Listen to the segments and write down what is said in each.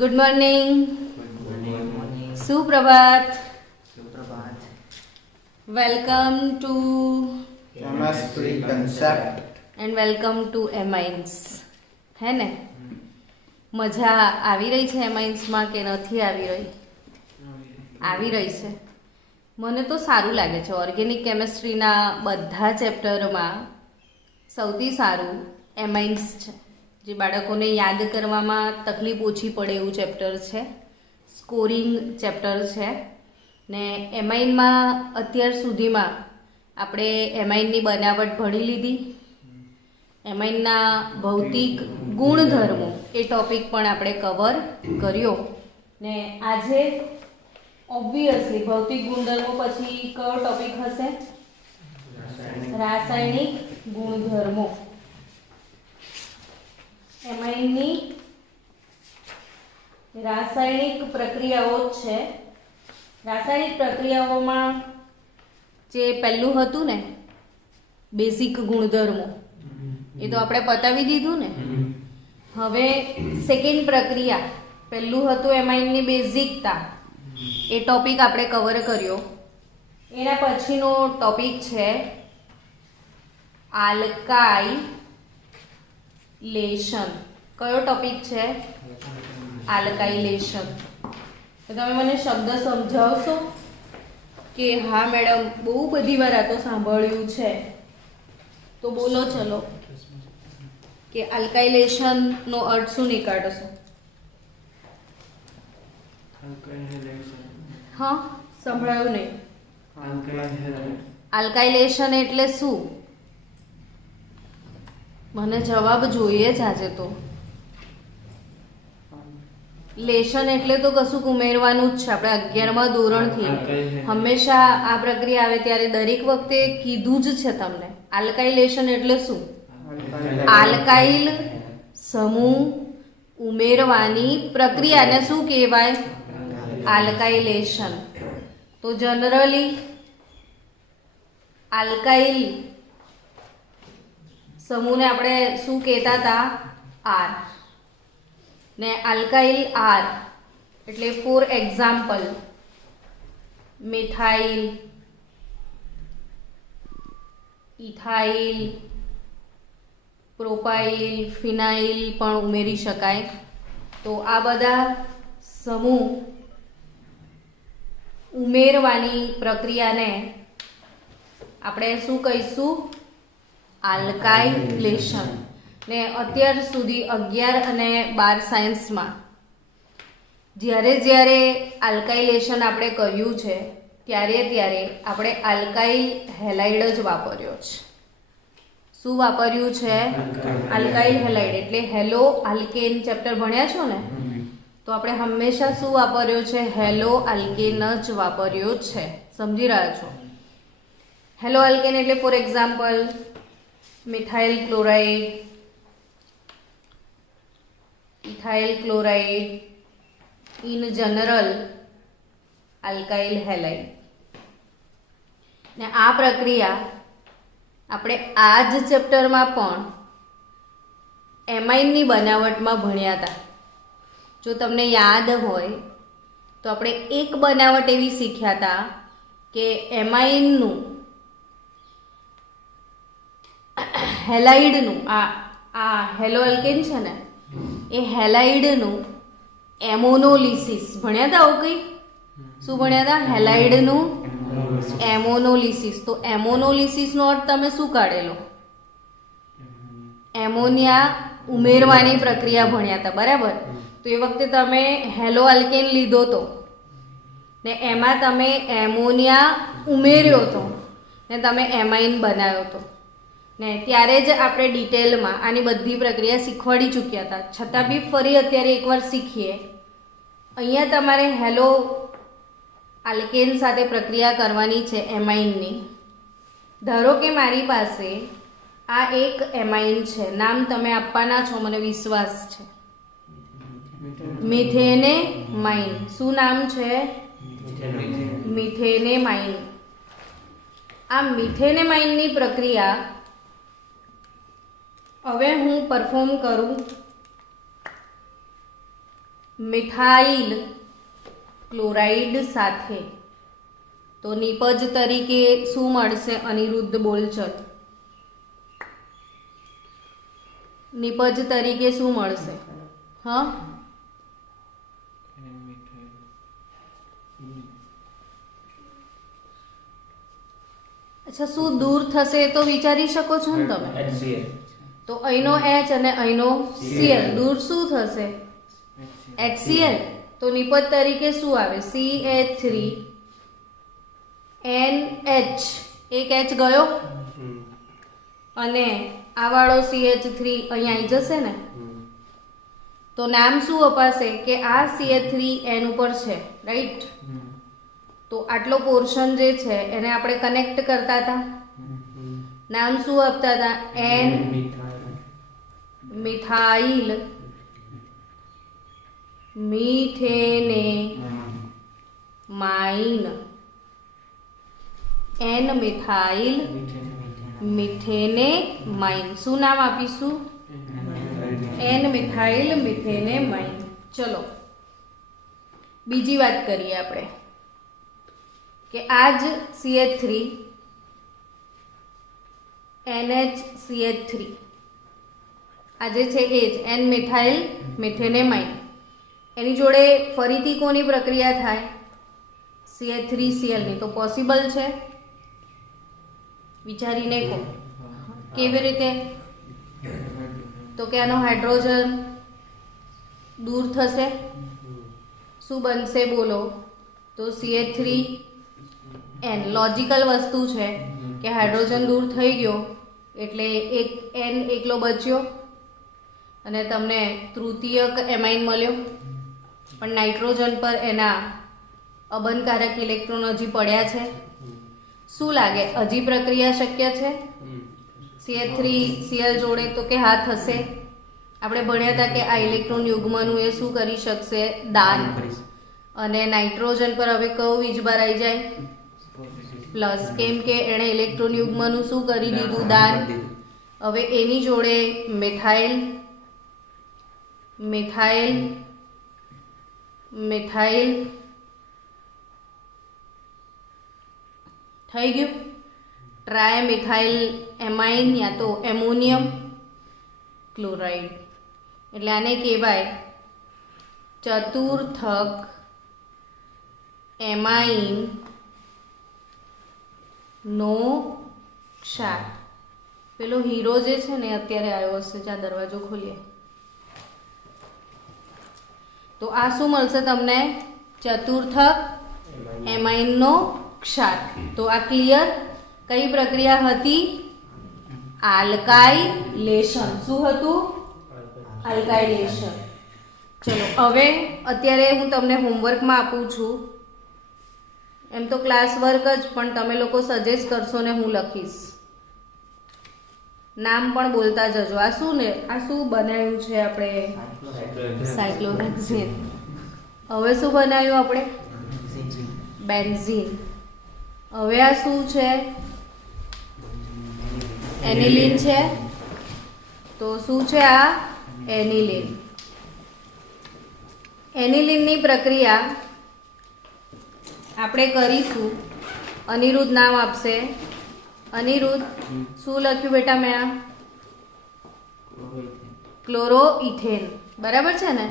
Good morning. સુપ્રભાત. Welcome to Chemistry concept. And welcome to amines. હે ને, મજા આવી રહી છે એમાઇન્સમાં કે નથી આવી રહી? આવી રહી છે. મને તો સારું લાગે છે. ઓર્ગેનિક કેમેસ્ટ્રીના બધા ચેપ્ટરમાં સૌથી સારું એમાઇન્સ છે, જે બાળકોને યાદ કરવામાં તકલીફ ઓછી પડે એવું ચેપ્ટર છે. સ્કોરિંગ ચેપ્ટર છે ને એમાઇનમાં અત્યાર સુધીમાં આપણે એમાઇનની બનાવટ ભણી લીધી. એમાઇનના ભૌતિક ગુણધર્મો એ ટોપિક પણ આપણે કવર કર્યો ને આજે ઓબ્વિયસલી ભૌતિક ગુણધર્મો પછી કયો ટોપિક હશે? રાસાયણિક ગુણધર્મો. એમાઇનની રાસાયણિક પ્રક્રિયાઓ જ છે. રાસાયણિક પ્રક્રિયાઓમાં જે પહેલું હતું ને, બેઝિક ગુણધર્મો, એ તો આપણે પતાવી દીધું ને. હવે સેકન્ડ પ્રક્રિયા, પહેલું હતું એમાઇનની બેઝિકતા, એ ટોપિક આપણે કવર કર્યો. એના પછીનો ટોપિક છે આલ્કાઇલેશન. કયો ટોપિક છે? આલ્કાઇલેશન. તો તમે મને શબ્દ સમજાવશો કે હા મેડમ બહુ બધી વાર આ તો સાંભળ્યું છે, તો બોલો ચલો કે આલ્કાઇલેશનનો અર્થ શું નીકાળશો? હા, સંભળાયું નહીં. આલ્કાઇલેશન એટલે શું? મને જવાબ જોઈએ જ આજે તો. લેશન એટલે તો કશુંક ઉમેરવાનું જ છે. આપણે 11મા ધોરણથી હંમેશા આ પ્રક્રિયા આવે ત્યારે દરેક વખતે કીધું જ છે તમને. આલ્કાઇલેશન એટલે શું? આલ્કાઇલ સમૂહ ઉમેરવાની પ્રક્રિયાને શું કહેવાય? આલ્કાઇલેશન. તો જનરલી આલ્કાઇલ સમૂહને આપણે શું કહેતા હતા? આર. ને આલ્કાઇલ આર એટલે for example methyl, ethyl, propyl, phenyl પણ ઉમેરી શકાય. તો આ બધા સમૂહ ઉમેરવાની પ્રક્રિયાને આપણે શું કહીશું? આલ્કાઇલેશન. ને અત્યાર સુધી 11 અને 12 સાયન્સમાં જ્યારે આલ્કાઇલેશન આપણે કર્યું છે ત્યારે આપણે આલ્કાઇલ હેલાઇડ જ વાપર્યો છે. શું વાપર્યું છે? Alkyl halide. એટલે હેલો આલ્કેન ચેપ્ટર ભણ્યા છો ને, તો આપણે હંમેશા શું વાપર્યો છે? હેલો આલ્કેન જ વાપર્યો છે. સમજી રહ્યા છો? હેલો આલ્કેન એટલે for example methyl chloride, ethyl chloride, in general alkyl halide. ને આ પ્રક્રિયા આપણે આ જ ચેપ્ટરમાં પણ એમાઇનની બનાવટમાં ભણ્યા હતા. જો તમને યાદ હોય તો આપણે એક બનાવટ એવી શીખ્યા હતા કે એમાઇનનું હેલાઇડનું આ હેલો આલ્કેન છે ને, એ હેલાઇડનું એમોનોલિસિસ ભણ્યા હતા. આવું કંઈ શું ભણ્યા હતા? હેલાઇડનું એમોનોલિસિસ. તો એમોનોલિસિસનો અર્થ તમે શું કાઢેલો? એમોનિયા ઉમેરવાની પ્રક્રિયા ભણ્યા હતા, બરાબર? તો એ વખતે તમે હેલો આલ્કેન લીધો તો ને એમાં તમે એમોનિયા ઉમેર્યો તો ને તમે એમાઇન બનાવ્યો તો. ને ત્યારે જ આપણે ડિટેલમાં આની બધી પ્રક્રિયા શીખવાડી ચૂક્યા હતા. છતાં બી ફરી અત્યારે એકવાર શીખીએ. અહીંયા તમારે હેલો આલ્કેન સાથે પ્રક્રિયા કરવાની છે એમાઇનની. ધારો કે મારી પાસે આ એક એમાઇન છે, નામ તમે આપવાના છો, મને વિશ્વાસ છે. મિથેનેમાઇન. શું નામ છે? મિથેનેમાઇન. આ મિથેનેમાઇનની પ્રક્રિયા હવે હું પરફોર્મ કરું મિથાઇલ ક્લોરાઇડ સાથે, તો નિપજ તરીકે શું મળશે? અનિરુદ્ધ બોલચલ. નિપજ તરીકે શું મળશે? હા, અચ્છા, શું દૂર થશે એ તો વિચારી શકો છો ને તમે. તો અહીંનો H અને અહીંનો Cl, દૂર શું થશે? HCl. તો નિપજ તરીકે શું આવે? CH3NH, એક H ગયો અને આ વાળો CH3 અહીંયા આવી જશે ને, તો નામ શું અપાશે? કે આ CH3N ઉપર છે, રાઈટ? તો આટલો પોર્શન જે છે એને આપણે કનેક્ટ કરતા હતા, નામ શું આપતા હતા? N methyl methanamine. N methyl methanamine. શું નામ આપીશું? N methyl methanamine. ચલો બીજી વાત કરીએ આપણે કે આ જ CH3 NHCH3 આ જે છે એ જ N મિથાઇલ મિથેનેમાઇન, એની જોડે ફરીથી કોની પ્રક્રિયા થાય? CH3Cl ની. તો પોસિબલ છે? વિચારીને કહો કેવી રીતે? તો કે આનો હાઇડ્રોજન દૂર થશે, શું બનશે બોલો? તો CH3N. લોજિકલ વસ્તુ છે કે હાઇડ્રોજન દૂર થઈ ગયો એટલે એક N એકલો બચ્યો અને તમને તૃતીયક એમાઇન મળ્યો, પણ નાઇટ્રોજન પર એના અબનકારક ઇલેક્ટ્રોન હજી પડ્યા છે. શું લાગે, હજી પ્રક્રિયા શક્ય છે CH3Cl જોડે? તો કે હા, થશે. આપણે ભણ્યા હતા કે આ ઇલેક્ટ્રોન યુગ્મનું એ શું કરી શકશે? દાન. અને નાઇટ્રોજન પર હવે કયો વીજભાર આવી જાય? પ્લસ, કેમ કે એણે ઇલેક્ટ્રોન યુગ્મનું શું કરી દીધું? દાન. હવે એની જોડે મિથાઇલ મિથાઇલ મિથાઇલ થઈ ગયું. ટ્રાયમિથાઇલ એમાઇન યા તો એમોનિયમ ક્લોરાઇડ. એટલે આને કહેવાય ચતુર્થક એમાઇન નો ક્ષાર. પેલો હીરો જે છે ને અત્યારે આવ્યો હશે, જ્યાં દરવાજો ખોલીએ, તો આ શું મળશે તમને? ચતુર્થક એમાઇનનો ક્ષાર. તો આ ક્લિયર? કઈ પ્રક્રિયા હતી? આલ્કાઇલેશન. શું હતું? આલ્કાઇલેશન. ચલો હવે અત્યારે હું તમને હોમવર્કમાં આપું છું, એમ તો ક્લાસ વર્ક જ, પણ તમે લોકો સજેસ્ટ કરશો ને હું લખીશ. નામ પણ બોલતા જજો. આ શું ને, આ શું બનાવ્યું છે આપણે? સાયક્લોહેક્સેન. હવે શું બનાવ્યું આપણે? બેન્ઝીન. હવે આ શું છે? એનિલિન છે. તો શું છે આ? એનિલિન. એનિલિનની પ્રક્રિયા આપણે કરીશું. અનિરુદ્ધ નામ આપશે. અનિરુદ્ધ, શું લખ્યું બેટા મેં? આ ક્લોરોઇથેન. બરાબર છે ને?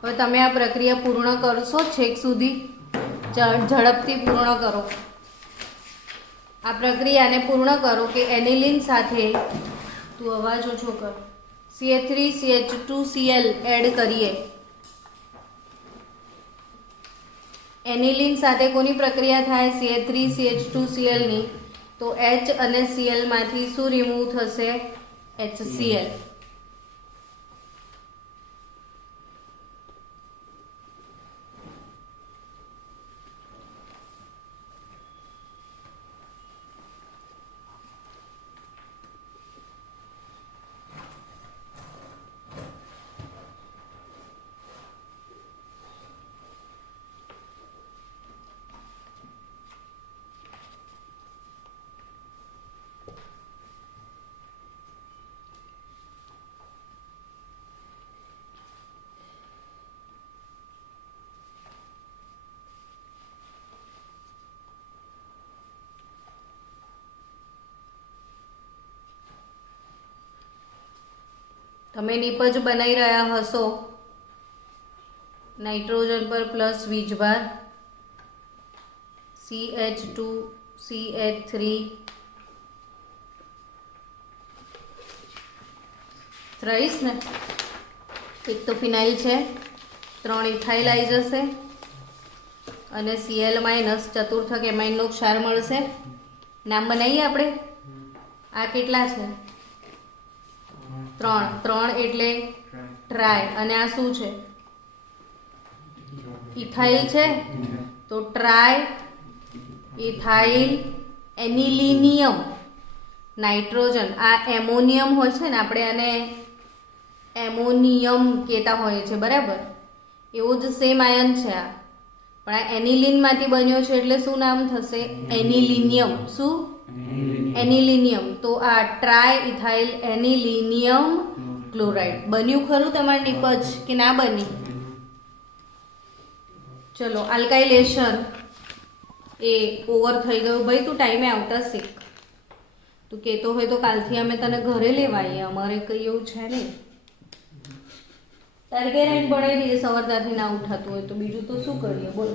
હવે તમે આ પ્રક્રિયા પૂર્ણ કરશો છેક સુધી? ઝડપથી પૂર્ણ કરો આ પ્રક્રિયાને. પૂર્ણ કરો કે એનિલિન સાથે તું અવાજ ઓછો કર, CH3CH2Cl એડ કરીએ. એનિલિન સાથે કોની પ્રક્રિયા થાય? CH3CH2Cl ની. તો H અને Cl માંથી શું રિમૂવ થશે? HCl. તમે નિપજ બનાવી રહ્યા હશો નાઇટ્રોજન પર પ્લસ વીજભાર CH2 CH3 રહીશ ને એક તો ફિનાઇલ છે 3 ઇથાઇલ આવી જશે અને Cl માઇનસ ચતુર્થક એમાઇનનો ક્ષાર મળશે નામ બનાવીએ આપણે આ કેટલા છે 3 એટલે ટ્રાય અને આ શું છે ઇથાઇલ છે તો ટ્રાય ઇથાઇલ એનિલિનિયમ નાઇટ્રોજન આ એમોનિયમ હોય છે ને આપણે આને એમોનિયમ કહેતા હોઈએ છીએ બરાબર એવો જ સેમ આયન છે આ પણ આ એનિલિનમાંથી બન્યો છે એટલે શું નામ થશે એનિલિનિયમ શું એનિલિનિયમ તો આ ટ્રાય ઇથાઇલ એનિલિનિયમ ક્લોરાઇડ બન્યું ખરું તમારે નિપજ કે ના બની ચલો આલ્કાઇલેશન એ ઓવર થઈ ગયું ભાઈ તું ટાઈમે આવતા શીખ તું કહેતો હોય તો કાલથી અમે તને ઘરે લેવા આવીએ અમારે કંઈ એવું છે નહીં તારે કે રાઈટ ભણાવી દઈએ સવારથી ના ઉઠાતું હોય તો બીજું તો શું કરીએ બોલ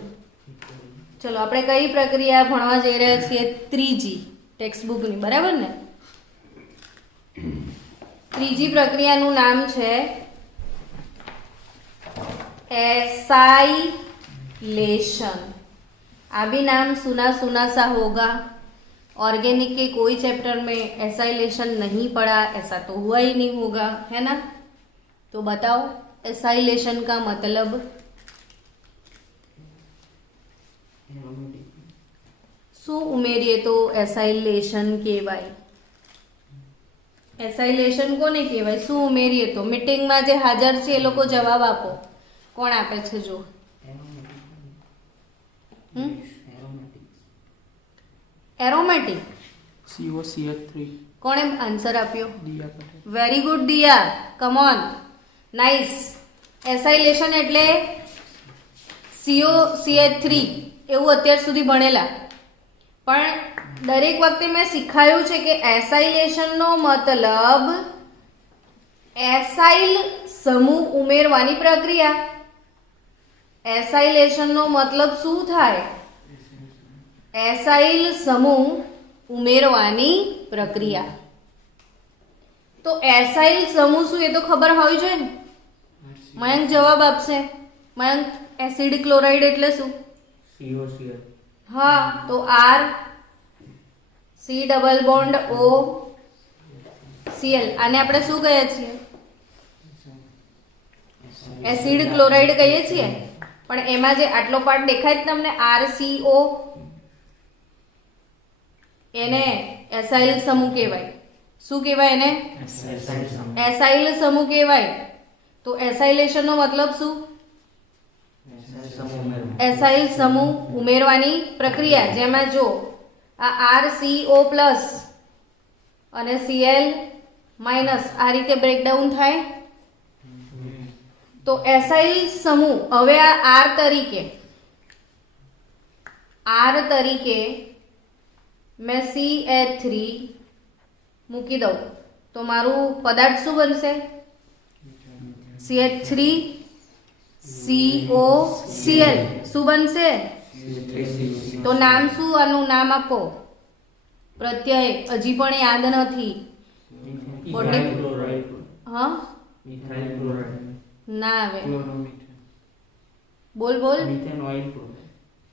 ચલો આપણે કઈ પ્રક્રિયા ભણવા જઈ રહ્યા છીએ ત્રીજી ટેક્સ્ટ બુકની બરાબર ને ત્રીજી પ્રક્રિયાનું નામ છે एसाइलेशन आ भी नाम सुना सुना सा होगा ऑर्गेनिक के कोई चैप्टर में एसाइलेशन नहीं पढ़ा ऐसा तो हुआ ही नहीं होगा है ना तो बताओ एसाइलेशन का मतलब शू उमेरिए तो एसाइलेशन कहेवाय एसाइलेशन कोने कहेवाय शू उमेरिए तो मीटिंग में जे हाजर छे ए लोको जवाब आपो कोण आपे छे जो एरोमेटिक COCH3 कोणे आंसर आप्यो दिया पटेल वेरी गुड दिया कम ऑन नाइस एसाइलेशन એટલે COCH3 એવું અત્યાર સુધી ભણેલા પણ દરેક વખતે મેં શીખાયું છે કે એસાઇલેશનનો મતલબ એસાઇલ સમૂહ ઉમેરવાની પ્રક્રિયા એસાઇલેશનનો મતલબ શું થાય એસાઇલ સમૂહ ઉમેરવાની પ્રક્રિયા તો એસાઇલ સમૂહ શું એ તો ખબર હોવી જોઈએ ને મયંક જવાબ આપશે મયંક એસિડ ક્લોરાઇડ એટલે શું COCl હા તો R C double bond O Cl આને આપણે શું કહીએ છીએ એસિડ ક્લોરાઇડ કહીએ છીએ પણ એમાં જે આટલો પાર્ટ દેખાય છે તમને RCO એને એસાઇલ સમૂહ કહેવાય શું કહેવાય એને એસાઇલ સમૂહ કહેવાય તો એસાઇલેશન નો મતલબ શું એસાઇલ સમૂહ ઉમેરવાની પ્રક્રિયા જેમાં જો આ RCO પ્લસ અને Cl માઇનસ આ રીતે બ્રેકડાઉન થાય તો એસાઇલ સમૂહ હવે આ R તરીકે મેં CH3 મૂકી દઉં તો મારું પદાર્થ શું બનશે CH3 COCl શું બનશે તો નામ શું આનું નામ આપો પ્રત્યય હજી પણ યાદ નથી હા ના આવે બોલ બોલ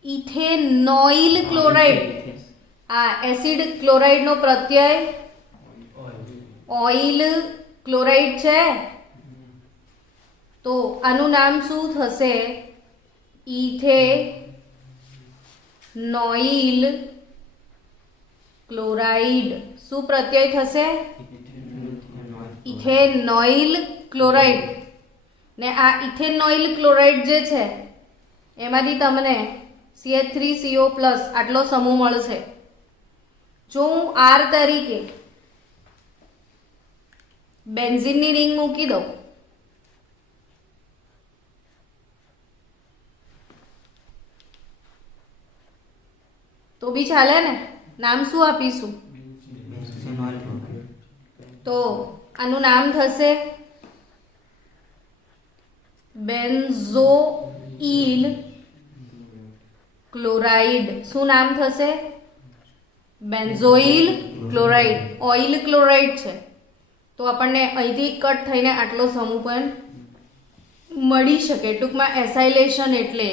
ઇથેનોઇલ ક્લોરાઇડ આ એસિડ ક્લોરાઇડ નો પ્રત્યય ઓઇલ ક્લોરાઇડ છે તો આનું નામ શું થશે ઇથેનોઇલ ક્લોરાઇડ શું પ્રત્યય થશે ઇથેનોઇલ ક્લોરાઇડ ને આ ઇથેનોઇલ ક્લોરાઇડ જે છે એમાંથી તમને CH3CO પ્લસ આટલો સમૂહ મળશે જો હું R તરીકે બેન્ઝીનની રિંગ મૂકી દઉં તો બી ચાલે ને નામ શું આપીશું તો આનું નામ થશે બેન્ઝોઇલ ક્લોરાઇડ. શું નામ થશે? Benzoyl chloride. ઓઇલ ક્લોરાઇડ છે તો આપણને અહીંથી કટ થઈને આટલો સમૂહ પણ મળી શકે. ટૂંકમાં એસાઇલેશન એટલે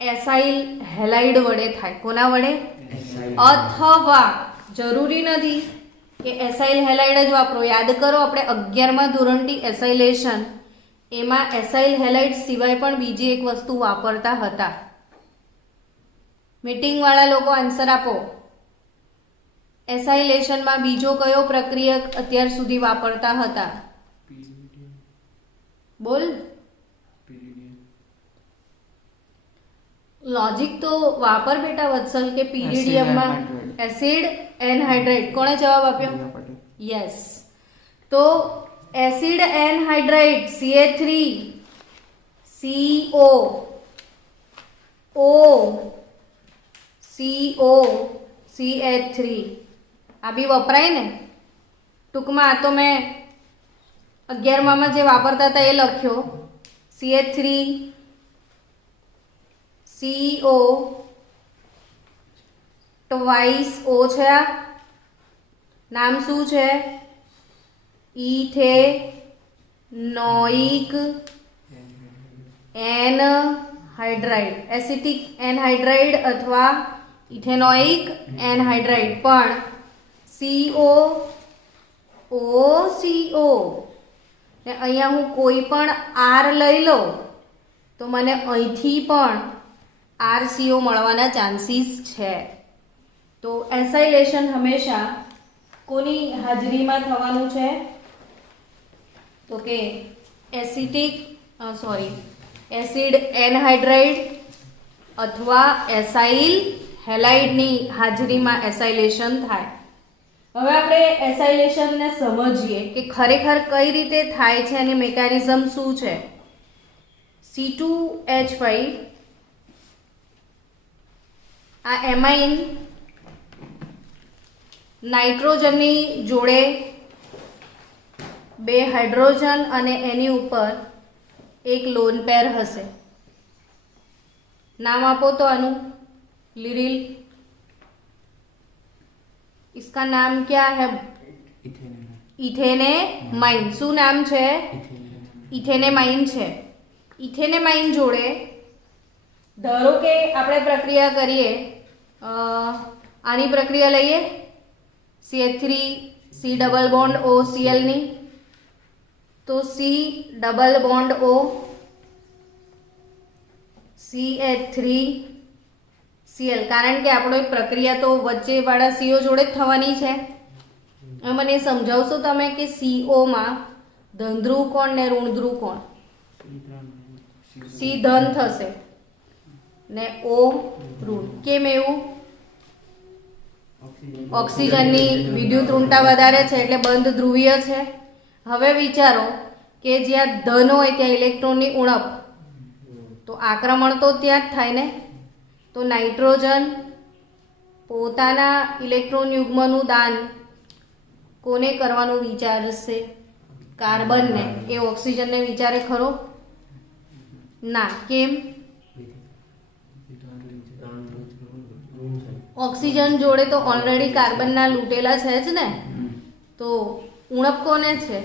એસાઇલ હેલાઇડ વડે થાય. કોના વડે? અથવા જરૂરી નથી કે એસાઇલ હેલાઇડ જ વાપરો. યાદ કરો આપણે 11મા ધોરણથી એસાઇલેશન એમાં એસાઇલ હેલાઇડ સિવાય પણ બીજી એક વસ્તુ વાપરતા હતા. મીટિંગ વાળા લોકો આન્સર આપો. એસાઇલેશનમાં બીજો કયો પ્રક્રિયક અત્યાર સુધી વાપરતા હતા? બોલ. લોજિક તો વાપર બેટા વત્સલ કે પીરીડિયમમાં એસિડ એનહાઇડ્રાઇડ. કોણે જવાબ આપ્યો? યસ. તો acid anhydride CH3 CO O CO CH3 આ બી વપરાય ને. ટૂંકમાં આ તો મેં 11માં જે વાપરતા હતા એ લખ્યો. CH3 CO ટ્વાઇસ O છે. આ નામ શું છે? Ethanoic anhydride. એસિટિક એનહાઇડ્રાઇડ અથવા ઇથેનોઇક એનહાઇડ્રાઇડ. પણ CO ને અહીંયા હું કોઈ પણ R લઈ લઉં તો મને અહીંથી પણ RCO મળવાના ચાન્સીસ છે. તો એસાઇલેશન હંમેશા કોની હાજરીમાં થવાનું છે? તો કે એસિડ એનહાઇડ્રાઇડ અથવા એસાઇલ હેલાઇડની હાજરીમાં એસાઇલેશન થાય. હવે આપણે એસાઇલેશનને સમજીએ કે ખરેખર કઈ રીતે થાય છે અને મિકેનિઝમ શું છે. C2H5 આ એમાઇન નાઇટ્રોજનની જોડે 2 હાઇડ્રોજન અને એની ઉપર એક લોન પેર હશે. नाम आपो तो अनु लिरिल, इसका नाम क्या है? इथेनेमाइन. શું નામ છે? ઇથેનેમાઇન છે. ઇથેનેમાઇન જોડે ધારો કે આપણે પ્રક્રિયા કરીએ, આની પ્રક્રિયા લઈએ CH3 C double bond O Cl ની, તો C double bond O CH3 Cl, કારણ કે આપણો પ્રક્રિયા તો વચ્ચે વાળા CO જોડે જ થવાની છે. મને સમજાવશો તમે કે CO માં ધન ધ્રુવ કોણ ને ઋણ ધ્રુવ કોણ? C ધન થશે ને O ઋણ. કેમ એવું? ઓક્સિજનની વિદ્યુત ઋણતા વધારે છે એટલે બંધ ધ્રુવીય છે. હવે વિચારો કે જ્યાં ધન હોય ત્યાં ઇલેક્ટ્રોનની ઉણપ, તો આક્રમણ તો ત્યાં જ થાય ને. તો નાઇટ્રોજન પોતાના ઇલેક્ટ્રોન યુગ્મનું દાન કોને કરવાનું વિચારશે? કાર્બનને. એ ઓક્સિજનને વિચારે ખરો? ના. કેમ? ઓક્સિજન જોડે તો ઓલરેડી કાર્બનના લૂંટેલા છે જ ને. તો ઉણપ કોને છે?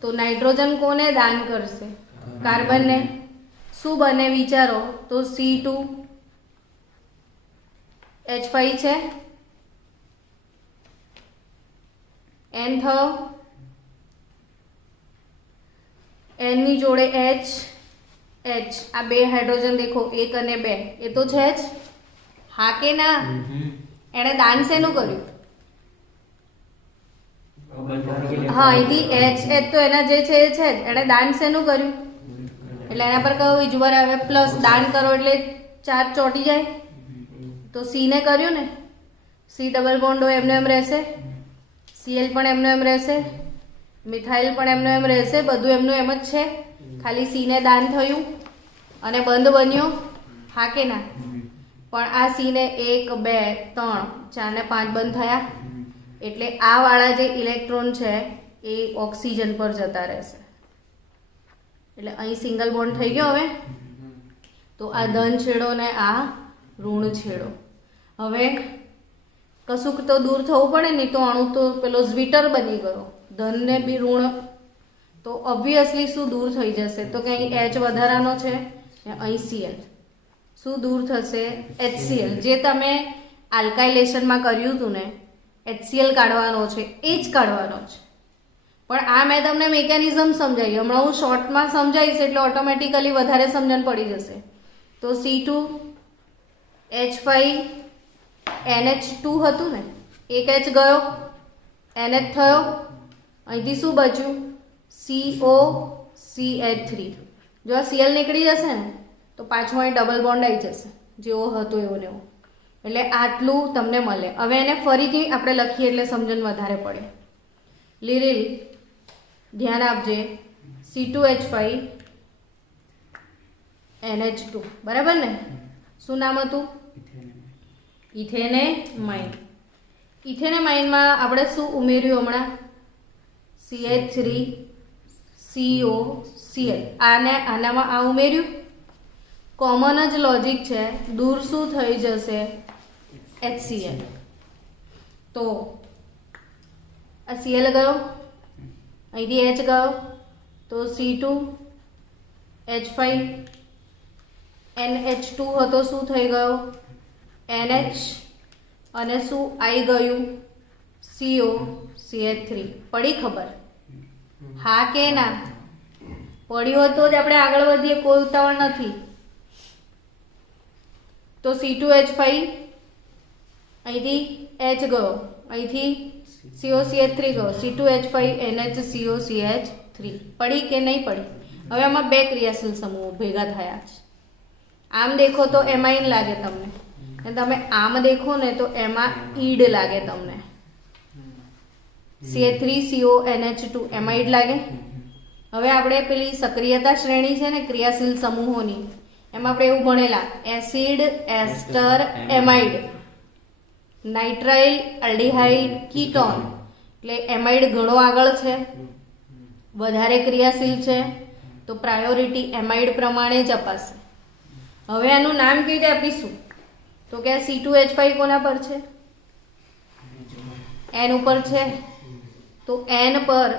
તો નાઇટ્રોજન કોને દાન કરશે? કાર્બનને. શું બને વિચારો? તો C2H5 છે, N થયો, N ની જોડે H, આ બે હાઇડ્રોજન દેખો, 1 અને 2, એ તો છે જ. હા કે ના? એણે દાન શેનું કર્યું? હા, અહીંથી H તો એના જે છે એ છે જ. એણે દાન શેનું કર્યું? એટલે એના પર કયો વીજભાર આવે? પ્લસ. દાન કરો એટલે ચાર્જ ચોંટી જાય. તો C ને કર્યું ને, C ડબલ બોન્ડ એમને એમ રહેશે, Cl પણ એમનો એમ રહેશે, મિથાઇલ પણ એમનો એમ રહેશે, બધું એમનું એમ જ છે. ખાલી C ને દાન થયું અને બંધ બન્યો. હા કે ના? પણ આ C ને 1 2 3 4 ને 5 બંધ થયા, એટલે આ વાળા જે ઇલેક્ટ્રોન છે એ ઓક્સિજન પર જતા રહેશે. એટલે અહીં સિંગલ બોન્ડ થઈ ગયો. હવે તો આ ધન છેડો ને આ ઋણ છેડો. હવે કશુંક તો દૂર થવું પડે ને, તો અણુ તો પેલો સ્વીટર બની ગયો. ધન ને બી ઋણ તો ઓબ્વિયસલી શું દૂર થઈ જશે? તો કે અહીં એચ વધારાનો છે ને અહીં સીએલ. શું દૂર થશે? HCl. જે તમે આલ્કાઇલેશનમાં કર્યું હતું ને, HCl કાઢવાનો છે એ જ કાઢવાનો છે. પણ આ મેં તમને મિકેનિઝમ સમજાવી. હમણાં હું શોર્ટમાં સમજાવીશ એટલે ઓટોમેટિકલી વધારે સમજણ પડી જશે. તો C2H5NH2 હતું ને, એક H ગયો, NH થયો, અહીંથી શું બચ્યું? COCH3. જો આ Cl નીકળી જશે ને તો પાછું અહીં ડબલ બોન્ડ આવી જશે, જેવો હતો એવો ને એવો. એટલે આટલું તમને મળે. હવે એને ફરીથી આપણે લખીએ એટલે સમજણ વધારે પડે. લીરીલ ધ્યાન આપજે. C2H5NH2 બરાબર ને? શું નામ હતું? ઇથેનેમાઇન. ઇથેનેમાઇનમાં આપણે શું ઉમેર્યું હમણાં? CH3COCl. આનામાં આ ઉમેર્યું. કોમન જ લોજિક છે. દૂર શું થઈ જશે? HCl. તો આ Cl ગયો, અહીંથી H ગયો, તો C2H5NH2 હતો, શું થઈ ગયો? NH. અને શું આવી ગયું? COCH3. પડી ખબર? હા કે ના? પડ્યું હોય તો જ આપણે આગળ વધીએ, કોઈ ઉતાવળ નથી. તો C2H5 અહીંથી H ગયો, અહીંથી COCH3 ગયો, C2H5NH COCH3. પડી કે નહીં પડી? હવે આમાં બે ક્રિયાશીલ સમૂહો ભેગા થયા છે. આમ દેખો તો એમાઇન લાગે તમને, અને તમે આમ દેખો ને તો એમાં ઈડ લાગે તમને. CH3CONH2 એમાઇડ લાગે. હવે આપણે પેલી સક્રિયતા શ્રેણી છે ને ક્રિયાશીલ સમૂહોની, એમાં આપણે એવું ભણેલા એસિડ, એસ્ટર, એમાઇડ, નાઇટ્રાઇલ, અલ્ડીહાઇડ, કીટોન. એટલે એમાઇડ ઘણો આગળ છે, વધારે ક્રિયાશીલ છે, તો પ્રાયોરિટી એમાઇડ પ્રમાણે જ અપાશે. હવે આનું નામ કેવી રીતે આપીશું? તો કે C2H5 કોના પર છે? N ઉપર છે. તો N પર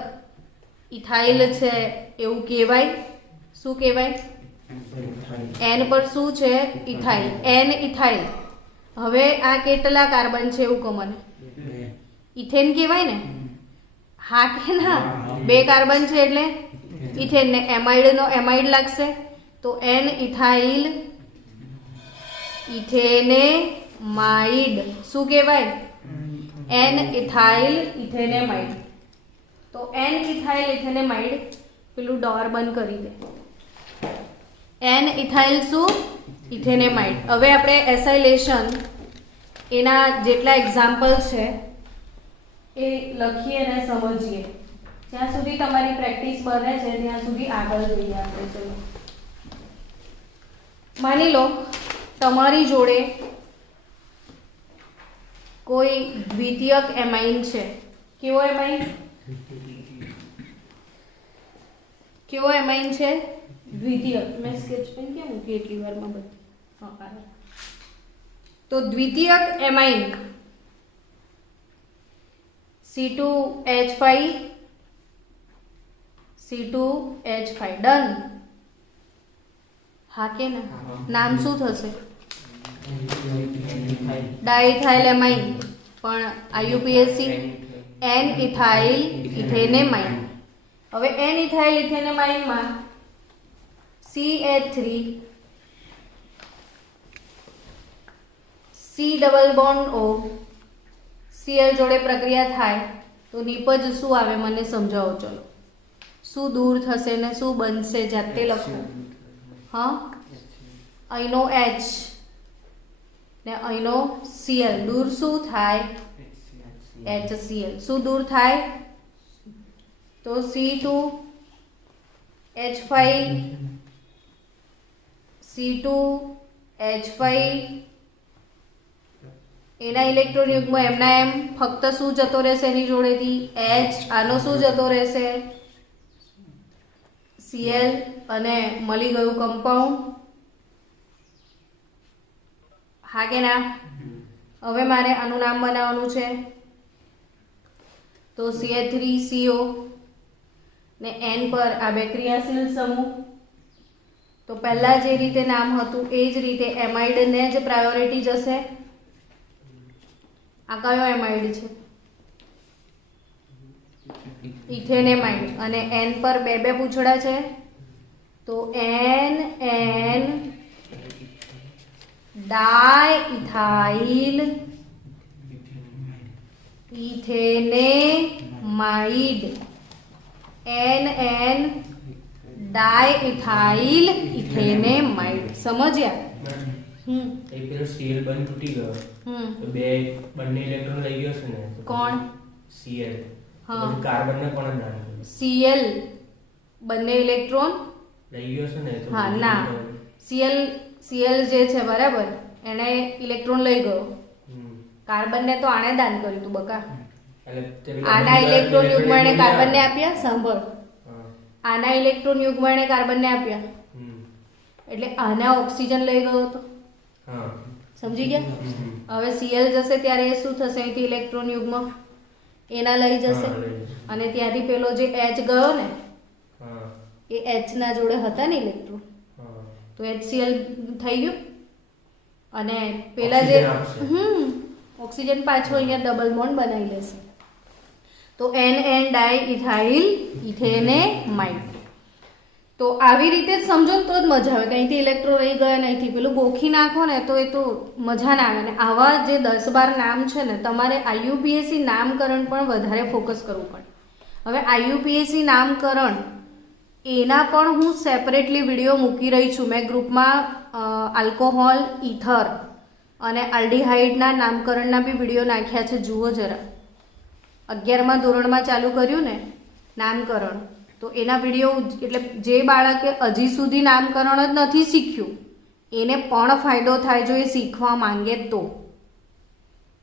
ઇથાઇલ છે એવું કહેવાય. શું કહેવાય? N પર શું છે? ઇથાઇલ. N ethyl. હવે આ કેટલા કાર્બન છે એવું કહો મને? ઇથેન કહેવાય ને? હા કે ના? 2 કાર્બન છે એટલે ઇથેન. ને એમાઇડનો એમાઇડ લાગશે, તો N ઇથાઇલ ઇથેનેમાઇડ. શું કહેવાય? N ethyl ethanamide. તો N ઇથાઇલ ઇથેનેમાઇડ. પેલું ડોર બંધ કરી દે. N ઇથાઇલ શું? ઇથેનેમાઇડ. હવે આપણે એસાઇલેશન એના જેટલા એક્ઝામ્પલ છે એ લખીએ અને સમજીએ. જ્યાં સુધી તમારી પ્રેક્ટિસ બને છે ત્યાં સુધી આગળ જોઈએ આપણે. ચલો, માની લો તમારી જોડે કોઈ દ્વિતીયક એમાઇન છે. કેવો એમાઇન? કેવો એમાઇન છે? દ્વિતીયક. મેં સ્કેચ પેન કેમ મૂકી એટલી વારમાં બધી? હા, તો દ્વિતીયક એમાઇન C2H5 ડન. હા કે ના? નામ શું થશે? Diethyl amine. પણ IUPAC N ઇથાઇલ ઇથેનેમાઇન. હવે N ઇથાઇલ ઇથેનેમાઇનમાં CH3 C double bond O Cl જોડે પ્રક્રિયા થાય તો નિપજ શું આવે મને સમજાવો. ચલો, શું દૂર થશે ને શું બનશે જાતે લખો. હા, અહીંનો H ને અહીંનો Cl. દૂર શું થાય? HCl. શું દૂર થાય? તો C2H5 એના ઇલેક્ટ્રોન યુગ્મ એમના એમ. ફક્ત શું જતો રહેશે એની જોડેથી? H. આનો શું જતો રહેશે? Cl. અને મળી ગયું કમ્પાઉન્ડ. હા કે ના? હવે મારે આનું નામ બનાવવાનું છે. તો CH3CO ને N પર આ બે ક્રિયાશીલ સમૂહ. તો પહેલા જે રીતે નામ હતું એ જ રીતે એમાઇડ ને જ પ્રાયોરિટી જશે. આ કયો એમાઇડ છે? ઇથેનેમાઇડ. અને N પર બે બે પૂછડા છે તો N ડાઇથાઇલ ઇથેનેમાઇડ. N ડાઇથાઇલ ઇથેનેમાઇડ. સમજ્યા? એ પેલો Cl બંધ તૂટી ગયો તો બંને ઇલેક્ટ્રોન લઈ ગયો છે ને. કોણ? Cl. હા. કાર્બન ને પણ દાન Cl બંને ઇલેક્ટ્રોન લઈ ગયો છે ને તો હા ના Cl જે છે બરાબર એને ઇલેક્ટ્રોન લઈ ગયો. કાર્બન ને તો આણે દાન કર્યું તું બકા. આના ઇલેક્ટ્રોન યુગ્મ એને કાર્બન ને આપ્યા. સાંભળ, આના ઇલેક્ટ્રોન યુગ્મ એને કાર્બન ને આપ્યા એટલે આના ઓક્સિજન લઈ ગયો હતો. સમજી ગયા? હવે Cl જશે ત્યારે એ શું થશે? અહીંથી ઇલેક્ટ્રોન યુગ્મ એના લઈ જશે અને ત્યાંથી પેલો જે H ગયો ને એ H ના જોડે હતા ને ઇલેક્ટ્રોન તો HCl થઈ ગયું અને પેલા જે ઓક્સિજન પાછો અહીંયા ડબલ બોન્ડ બનાવી લેશે તો N ડાઇથાઇલ ઇથેનેમાઇડ. તો આવી રીતે જ સમજો ને તો જ મજા આવે કે અહીંથી ઇલેક્ટ્રોન રહી ગયા ને અહીંથી પેલું ગોખી નાખો ને તો એ તો મજા ના આવે. ને આવા જે 10-12 નામ છે ને તમારે IUPAC નામકરણ પણ વધારે ફોકસ કરવું પડે. હવે IUPAC નામકરણ એના પણ હું સેપરેટલી વિડીયો મૂકી રહી છું. મેં ગ્રુપમાં આલ્કોહોલ, ઇથર અને આલ્ડીહાઇડના નામકરણના બી વિડીયો નાખ્યા છે, જુઓ જરા. 11મા ધોરણમાં ચાલુ કર્યું ને નામકરણ તો એના વિડીયો એટલે જે બાળકે હજી સુધી નામકરણ જ નથી શીખ્યું એને પણ ફાયદો થાય જો એ શીખવા માંગે તો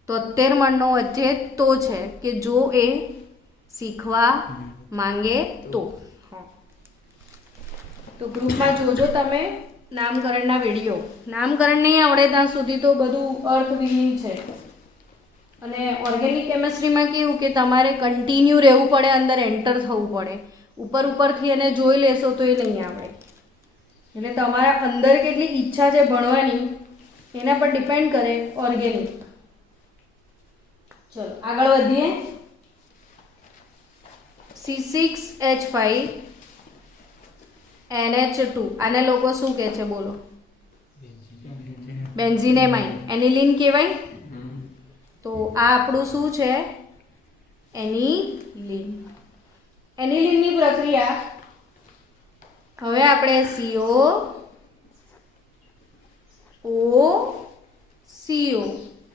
73 મણનો વચ્ચે તો છે કે જો એ શીખવા માંગે તો. તો ગ્રુપમાં જોજો તમે નામકરણના વિડીયો. નામકરણ નહીં આવડે ત્યાં સુધી તો બધું અર્થવિહીન છે. અને ઓર્ગેનિક કેમેસ્ટ્રીમાં કેવું કે તમારે કન્ટિન્યુ રહેવું પડે, અંદર એન્ટર થવું પડે. ઉપરથી એને જોઈ લેશો તો એ નહીં આવડે. એટલે તમારા અંદર કેટલી ઈચ્છા છે ભણવાની એના પર ડિપેન્ડ કરે ઓર્ગેનિક. ચલો આગળ વધીએ. C6H5 NH2 આને લોકો શું કહે છે બોલો? બેન્ઝીનેમાઇન. એનિલિન કહેવાય. તો આ આપણું શું છે? એનિલિન. એનિલિનની પ્રક્રિયા હવે આપણે CO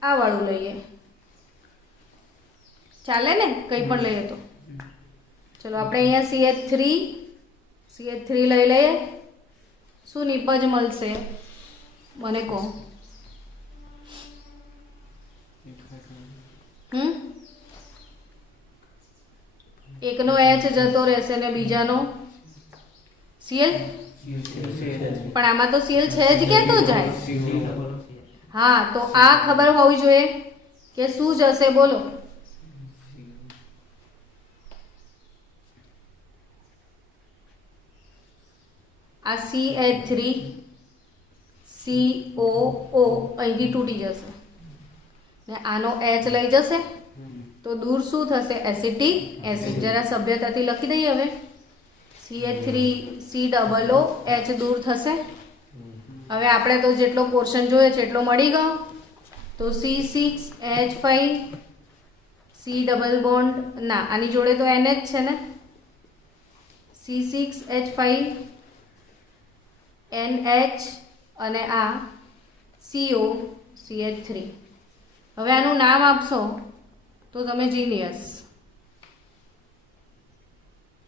આ વાળું લઈએ. ચાલે ને? કંઈ પણ લઈએ તો. ચલો આપણે અહીંયા CH3 લઈ લઈએ. શું નિપજ મળશે મને કહો? એકનો H જતો રહેશે ને બીજાનો Cl. પણ આમાં તો Cl છે જ કે તો જાય. હા તો આ ખબર હોવી જોઈએ કે શું જશે બોલો? આ CH3COO અહીંથી તૂટી જશે ને આનો H લઈ જશે તો દૂર શું થશે? Acetic acid. જરા સભ્યતાથી લખી દઈએ. હવે CH3COOH દૂર થશે. હવે આપણે તો જેટલો પોર્શન જોઈએ છે એટલો મળી ગયો. તો C6H5 C ડબલ બોન્ડ ના આની જોડે તો NH છે ને. C6H5 NH અને આ CO CH3. હવે આનું નામ આપશો તો તમે જીનિયસ.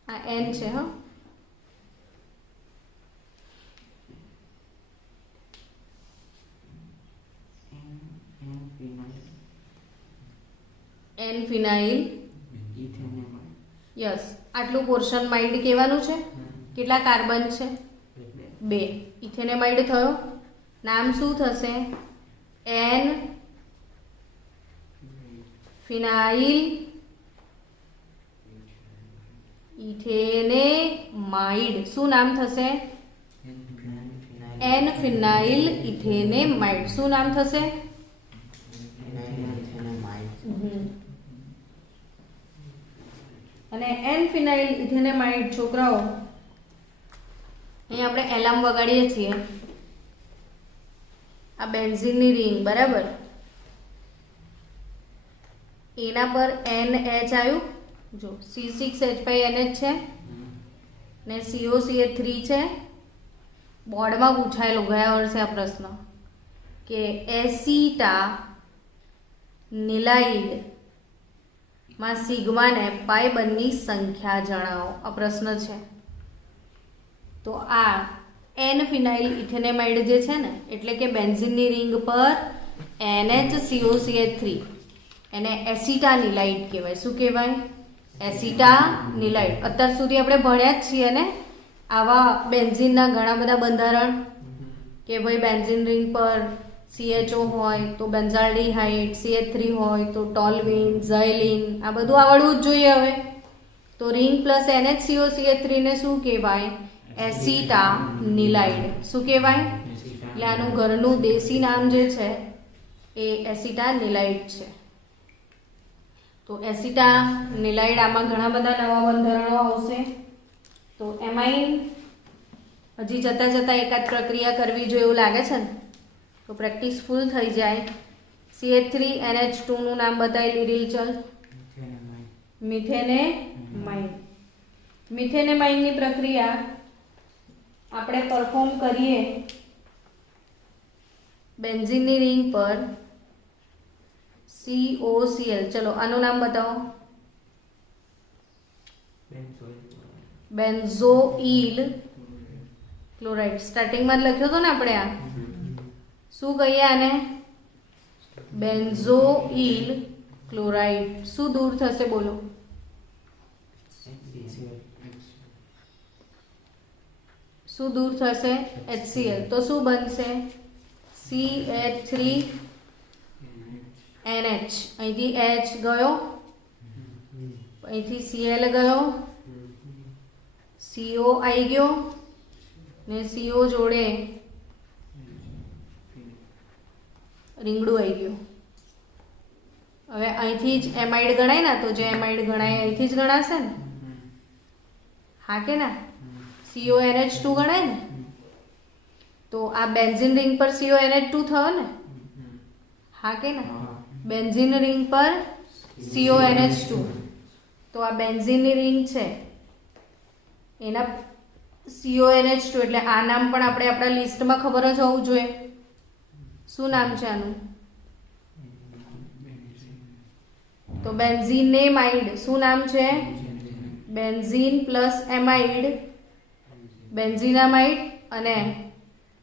આ N છે. હા N ફિનાઇલ. યસ. આટલું પોર્શન માઇન્ડ કહેવાનું છે. કેટલા કાર્બન છે? 2 ઇથેનેમાઇડ થયો. નામ શું થશે? એન ફિનાઇલ ઇથેનેમાઇડ. શું નામ થશે? એન ફિનાઇલ ઇથેનેમાઇડ. શું નામ થશે? અને એન ફિનાઇલ ઇથેનેમાઇડ છોકરાઓ અહીં આપણે એલાર્મ વગાડીએ છીએ. આ બેન્ઝીનની રિંગ બરાબર, એના પર NH આવ્યું. જો C6H5NH છે ને COCH3 છે. બોર્ડમાં પૂછાયેલો ગયા વર્ષે આ પ્રશ્ન કે એસિટાનિલાઇડ માં સિગ્મા ને પાઈ બંધની સંખ્યા જણાવો. આ પ્રશ્ન છે. તો આ એન ફિનાઇલ ઇથેનેમાઇડ જે છે ને, એટલે કે બેન્ઝીનની રિંગ પર NHCOCH3 એને એસિટાનિલાઇડ કહેવાય. શું કહેવાય? એસિટાનિલાઇડ. અત્યાર સુધી આપણે ભણ્યા જ છીએ ને આવા બેન્ઝીનના ઘણા બધા બંધારણ કે ભાઈ બેન્ઝીન રિંગ પર CHO હોય તો બેન્ઝાલ્ડીહાઇડ, CH3 હોય તો ટોલ્યુઇન, ઝાઇલિન. આ બધું આવડવું જ જોઈએ. હવે તો રિંગ પ્લસ NHCOCH3 ને શું કહેવાય? એસિટાનિલાઇડ. શું કહેવાય? એટલે આનું ઘરનું દેશી નામ જે છે એ એસિટાનિલાઇડ છે. તો એસિટાનિલાઇડ આમાં ઘણા બધા નવા બંધારણો આવશે. તો એમાઇન હજી જતાં જતાં એકાદ પ્રક્રિયા કરવી જોઈએ એવું લાગે છે ને, તો પ્રેક્ટિસ ફૂલ થઈ જાય. CH3NH2 નું નામ બતાવી લીધેલ. ચલ, મિથેનેમાઇન. મિથેનેમાઇનની પ્રક્રિયા આપણે પરફોર્મ કરીએ બેન્ઝીનની રિંગ પર COCl. ચલો આનું નામ બતાવો. Benzoyl chloride. સ્ટાર્ટિંગમાં જ લખ્યો હતો ને આપણે. આ શું કહીએ આને? Benzoyl chloride. શું દૂર થશે બોલો? શું દૂર થશે? HCl. તો શું બનશે? CH3NH. અહીંથી H ગયો, અહીંથી Cl ગયો, CO આવી ગયો ને CO જોડે રીંગણું આવી ગયું. હવે અહીંથી જ એમાઇડ ગણાય ને, તો જે એમાઇડ ગણાય અહીંથી જ ગણાશે ને. હા કે ના? CONH2 ગણાય ને, તો આ બેન્ઝીન રિંગ પર CONH2 થયો ને. હા કે ના? બેન્ઝીન રિંગ પર CONH2. તો આ બેન્ઝીનની રિંગ છે એના CONH2, એટલે આ નામ પણ આપણે આપણા લિસ્ટમાં ખબર જ હોવું જોઈએ. શું નામ છે આનું? તો બેન્ઝીનેમાઇડ. શું નામ છે? Benzene plus amide, benzenamide. અને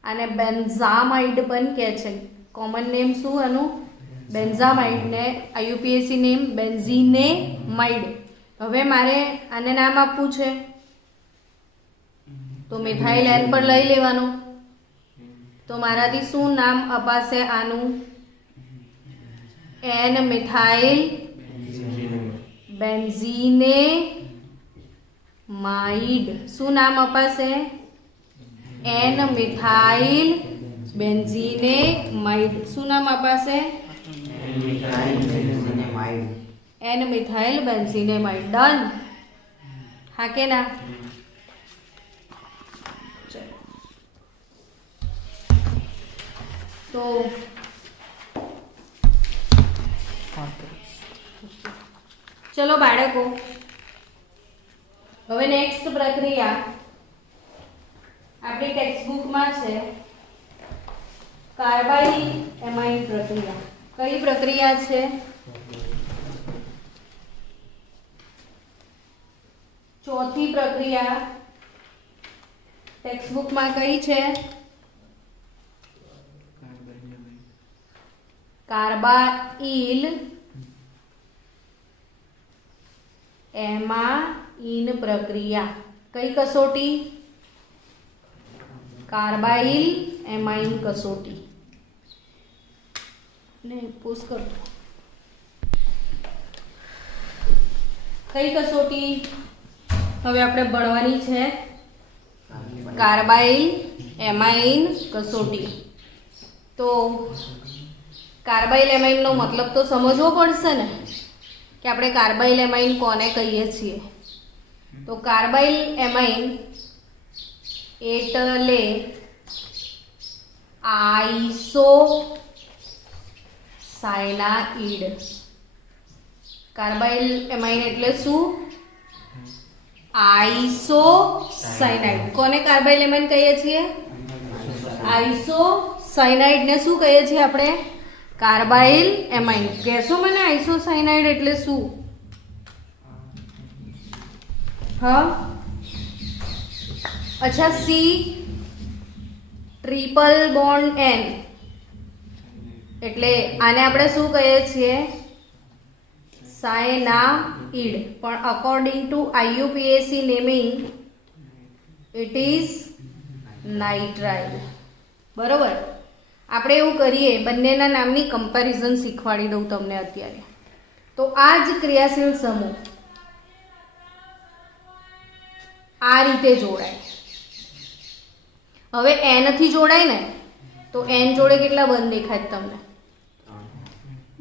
આને બેન્ઝામાઇડ પણ કહે છે. કોમન નેમ શું આનું? બેન્ઝામાઇડ. ને IUPAC નેમ બેન્ઝીનેમાઇડ. હવે મારે આને નામ આપવું છે તો મિથાઇલ એન પર લઈ લેવાનું. તો મારાથી શું નામ અપાશે આનું? N methyl benzenamide. શું નામ અપાશે? N methyl benzenamide. શું નામ અપાશે? N methyl benzenamide. ડન. હા કે ના? તો ચલો બાળકો, હવે નેક્સ્ટ પ્રક્રિયા આપણી ટેક્સ્ટબુકમાં છે કાર્બાઇલ એમાઇન પ્રક્રિયા. કઈ પ્રક્રિયા છે? ચોથી પ્રક્રિયા ટેક્સ્ટબુકમાં કઈ છે? કાર્બાઇલ એમાઇન પ્રક્રિયા. કઈ કસોટી? કાર્બાઇલ એમાઇન કસોટી ને પોઝ કરતો. કઈ કસોટી હવે આપણે ભણવાની છે? કાર્બાઇલ એમાઇન કસોટી. તો કાર્બાઇલ એમાઇનનો મતલબ તો સમજવો પડશે ને કે આપણે કાર્બાઇલ એમાઇન કોને કહીએ છીએ. તો કાર્બાઇલ એમાઇન એટલે આઇસોસાયનાઇડ. કાર્બાઇલ એમાઇન એટલે શું? આઇસોસાયનાઇડ. કોને કાર્બાઇલ એમાઇન કહીએ છીએ? આઇસોસાયનાઇડ ને શું કહીએ છીએ આપણે? Carbyl amine. કહેશો મને આઇસોસાયનાઇડ એટલે શું? હા, અચ્છા. સી ટ્રિપલ બોન્ડ એન એટલે આને આપણે શું કહીએ છીએ? સાયનાઇડ. પણ according to IUPAC naming it is nitrile. બરોબર. આપણે એવું કરીએ, બંનેના નામની કમ્પેરિઝન શીખવાડી દઉં તમને અત્યારે. તો આ જ ક્રિયાશીલ સમૂહ આ રીતે જોડાય. હવે એન થી જોડાય ને તો એન જોડે કેટલા બંધ દેખાય છે તમને?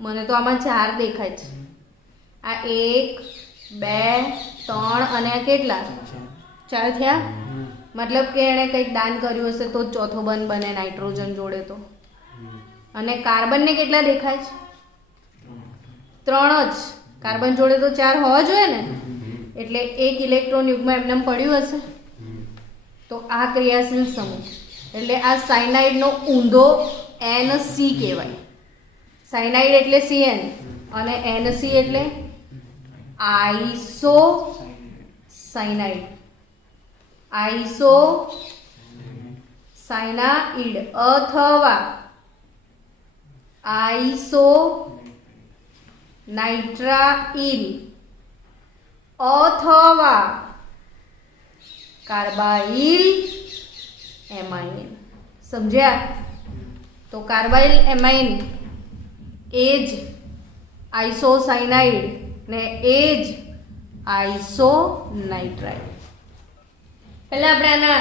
મને તો આમાં 4 દેખાય છે. આ 1 2 3 અને આ કેટલા? 4 થયા. મતલબ કે એણે કંઈક દાન કર્યું હશે તો ચોથો બંધ બને નાઇટ્રોજન જોડે તો. અને કાર્બનને કેટલા દેખાય છે? 3 જ. કાર્બન જોડે તો 4 હોવા જોઈએ ને, એટલે 1 ઇલેક્ટ્રોન યુગ્મ એમને પડ્યું હશે. તો આ ક્રિયાશીલ સમૂહ એટલે આ સાયનાઇડનો ઊંધો NC કહેવાય. સાયનાઇડ એટલે CN અને NC એટલે આઇસોસાયનાઇડ. આઇસોસાયનાઇડ અથવા આઇસોનાઇટ્રાઇલ અથવા કાર્બાઇલ એમાઇન. સમજ્યા? તો કાર્બાઇલ એમાઇન એ જ આઇસોસાયનાઇડ ને એ જ આઇસોનાઇટ્રાઇલ. પહેલા આપણે આના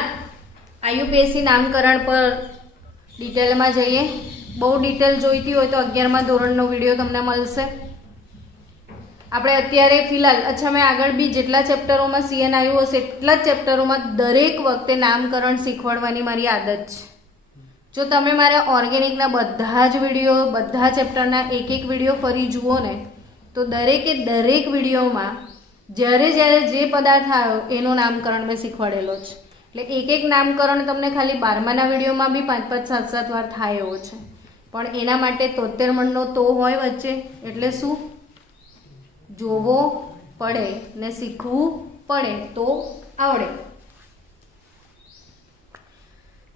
IUPAC નામકરણ પર ડિટેલમાં જઈએ. બહુ ડિટેલ જોઈતી હોય તો 11મા ધોરણનો વિડીયો તમને મળશે. આપણે અત્યારે ફિલહાલ, અચ્છા, મેં આગળ બી જેટલા ચેપ્ટરોમાં CN આવ્યું હશે એટલા જ ચેપ્ટરોમાં દરેક વખતે નામકરણ શીખવાડવાની મારી આદત છે. જો તમે મારા ઓર્ગેનિકના બધા જ વિડીયો, બધા ચેપ્ટરના એક વિડીયો ફરી જુઓ ને તો દરેક વિડીયોમાં જ્યારે જે પદાર્થ આવ્યો એનું નામકરણ મેં શીખવાડેલો છે. એટલે એક નામકરણ તમને ખાલી 12માના વિડીયોમાં બી 5 7 વાર થાય એવો છે. પણ એના માટે 73 મણનો તો હોય વચ્ચે. એટલે શું? જોવો પડે ને શીખવું પડે તો આવડે.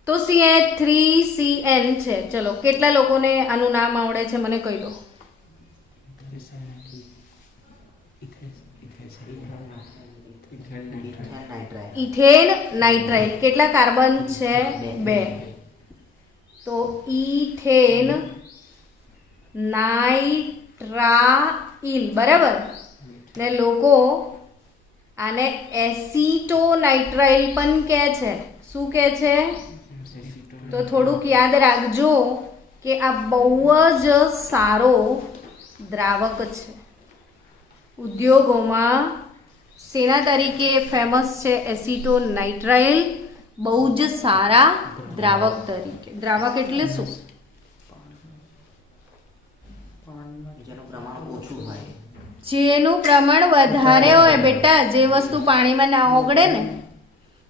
તો CH3CN છે. ચલો, કેટલા લોકોને આનું નામ આવડે છે મને કહી દો. Ethane nitrile. કેટલા કાર્બન છે? 2. તો ઇથેન નાઇટ્રાઇલ. બરાબર ને લોકો આને એસિટોનાઇટ્રાઇલ પણ કહે છે. શું કહે છે? તો થોડુંક યાદ રાખજો કે આ બહુ જ સારો દ્રાવક છે. ઉદ્યોગોમાં શેના તરીકે ફેમસ છે? એસિટોનાઇટ્રાઇલ. બહુ જ સારા દ્રાવક તરીકે. દ્રાવક એટલે શું? જેનું પ્રમાણ વધારે હોય. બેટા, જે વસ્તુ પાણીમાં ના ઓગળે ને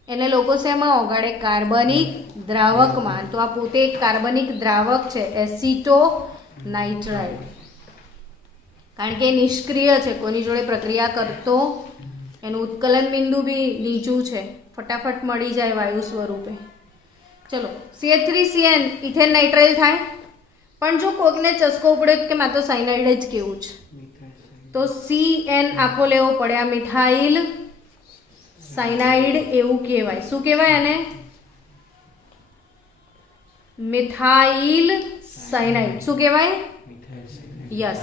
એને લોકો શેમાં ઓગાળે? કાર્બનિક દ્રાવકમાં. તો આ પોતે એક કાર્બનિક દ્રાવક છે, એસિટોનાઇટ્રાઇલ. કારણ કે નિષ્ક્રિય છે, કોની જોડે પ્રક્રિયા કરતો. એનું ઉત્કલન બિંદુ બી નીચું છે, ફટાફટ મળી જાય વાયુ સ્વરૂપે. ચલો, CH3CN ઇથેન નાઇટ્રાઇલ થાય. પણ જો કોકને ચસ્કો પડ્યો કે મારે તો સાયનાઇડ જ કેવું છે તો CN આખો લેવો પડે. આ મિથાઇલ સાયનાઇડ એવું કહેવાય. શું કહેવાય આને? મિથાઇલ સાયનાઇડ શું કહેવાય? યસ.